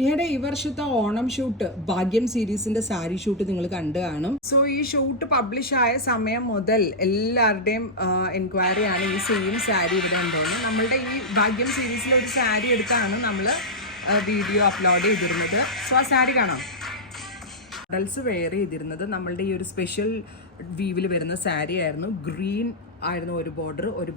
ഈയിടെ ഈ വർഷത്തെ ഓണം ഷൂട്ട് ഭാഗ്യം സീരീസിന്റെ സാരി ഷൂട്ട് നിങ്ങൾ കണ്ടു കാണും. സോ ഈ ഷൂട്ട് പബ്ലിഷ് ആയ സമയം മുതൽ എല്ലാവരുടെയും എൻക്വയറി ആണ് ഈ സെയിം സാരി ഇവിടെ ഉണ്ടോന്ന്. നമ്മളുടെ ഈ ഭാഗ്യം സീരീസിലെ ഒരു സാരി എടുത്താണ് നമ്മൾ വീഡിയോ അപ്ലോഡ് ചെയ്തിരുന്നത്. സോ ആ സാരി കാണാം. മോഡൽസ് വെയർ ചെയ്തിരുന്നത് നമ്മളുടെ ഈ ഒരു സ്പെഷ്യൽ വീവിൽ വരുന്ന സാരി ആയിരുന്നു. ഗ്രീൻ ആയിരുന്നു ഒരു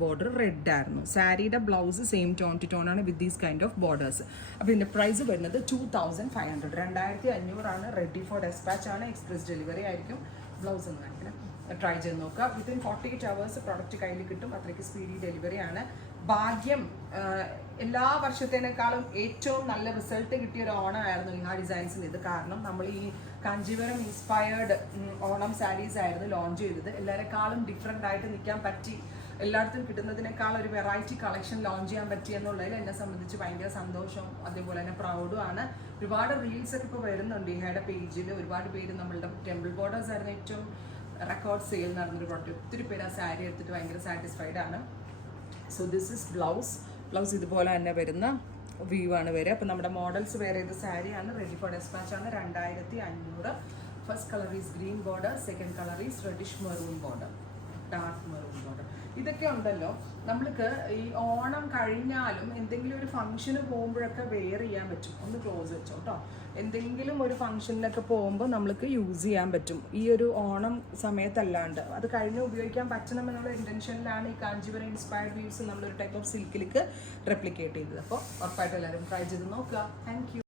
ബോർഡർ റെഡ് ആയിരുന്നു. സാരിയുടെ blouse same tone to tone ആണ് with these kind of borders. അപ്പോൾ ഇതിൻ്റെ പ്രൈസ് വരുന്നത് 2500, 2500 റെഡി ഫോർ ഡെസ്പാച്ച് ആണ്. എക്സ്പ്രസ് ഡെലിവറി ആയിരിക്കും. ബ്ലൗസ് ഒന്ന് കാണിക്കണം, ട്രൈ ചെയ്ത് നോക്കുക. വിത്തിൻ 48 hours പ്രോഡക്റ്റ് കയ്യിൽ കിട്ടും. അത്രയ്ക്ക് സ്പീഡി ഡെലിവറി ആണ്. ഭാഗ്യം എല്ലാ വർഷത്തേനേക്കാളും ഏറ്റവും നല്ല റിസൾട്ട് കിട്ടിയ ഒരു ഓണമായിരുന്നു ഇഹാ ഡിസൈൻസിന് ഇത്. കാരണം നമ്മൾ ഈ കാഞ്ചീപുരം ഇൻസ്പയർഡ് ഓണം സാരീസ് ആയിരുന്നു ലോഞ്ച് ചെയ്തത്. എല്ലാവരെക്കാളും ഡിഫറെൻ്റ് ആയിട്ട് നിൽക്കാൻ പറ്റി, എല്ലായിടത്തും കിട്ടുന്നതിനേക്കാൾ ഒരു വെറൈറ്റി കളക്ഷൻ ലോഞ്ച് ചെയ്യാൻ പറ്റി എന്നുള്ളതിൽ എന്നെ സംബന്ധിച്ച് ഭയങ്കര സന്തോഷവും അതേപോലെ തന്നെ പ്രൗഡും ആണ്. ഒരുപാട് റീൽസ് ഒക്കെ ഇപ്പോൾ വരുന്നുണ്ട് ഇഹയുടെ പേജിൽ. ഒരുപാട് പേര് നമ്മളുടെ ടെമ്പിൾ ബോർഡേഴ്സ് ആയിരുന്നു ഏറ്റവും റെക്കോർഡ് സെയിൽ നടന്നൊരു പ്രോഡക്റ്റ്. ഒത്തിരി പേര് ആ സാരി എടുത്തിട്ട് ഭയങ്കര സാറ്റിസ്ഫൈഡ് ആണ്. സോ ദിസ് ഇസ് ബ്ലൗസ് ഇതുപോലെ തന്നെ വരുന്ന വ്യൂ ആണ് വരിക. അപ്പോൾ നമ്മുടെ മോഡൽസ് വേറെ ഏത് സാരിയാണ്, റെഡി ഫോർ ഡെസ്പാച്ച് ആണ്. 2500. First colour is green border, second colour is reddish maroon border, dark maroon border. ഇതൊക്കെ ഉണ്ടല്ലോ നമ്മൾക്ക് ഈ ഓണം കഴിഞ്ഞാലും എന്തെങ്കിലും ഒരു ഫംഗ്ഷന് പോകുമ്പോഴൊക്കെ വെയർ ചെയ്യാൻ പറ്റും. ഒന്ന് ക്ലോസ് വെച്ചോ കേട്ടോ. എന്തെങ്കിലും ഒരു ഫംഗ്ഷനിലൊക്കെ പോകുമ്പോൾ നമ്മൾക്ക് യൂസ് ചെയ്യാൻ പറ്റും. ഈ ഒരു ഓണം സമയത്തല്ലാണ്ട് അത് കഴിഞ്ഞ് ഉപയോഗിക്കാൻ പറ്റണമെന്നുള്ള ഇൻറ്റൻഷനിലാണ് ഈ കാഞ്ചീപുരം ഇൻസ്പയർഡ് വീവ്സ് നമ്മളൊരു ടൈപ്പ് ഓഫ് സിൽക്കിലേക്ക് റെപ്ലിക്കേറ്റ് ചെയ്തത്. അപ്പോൾ ഉറപ്പായിട്ട് എല്ലാവരും ട്രൈ ചെയ്ത് നോക്കുക. Thank you.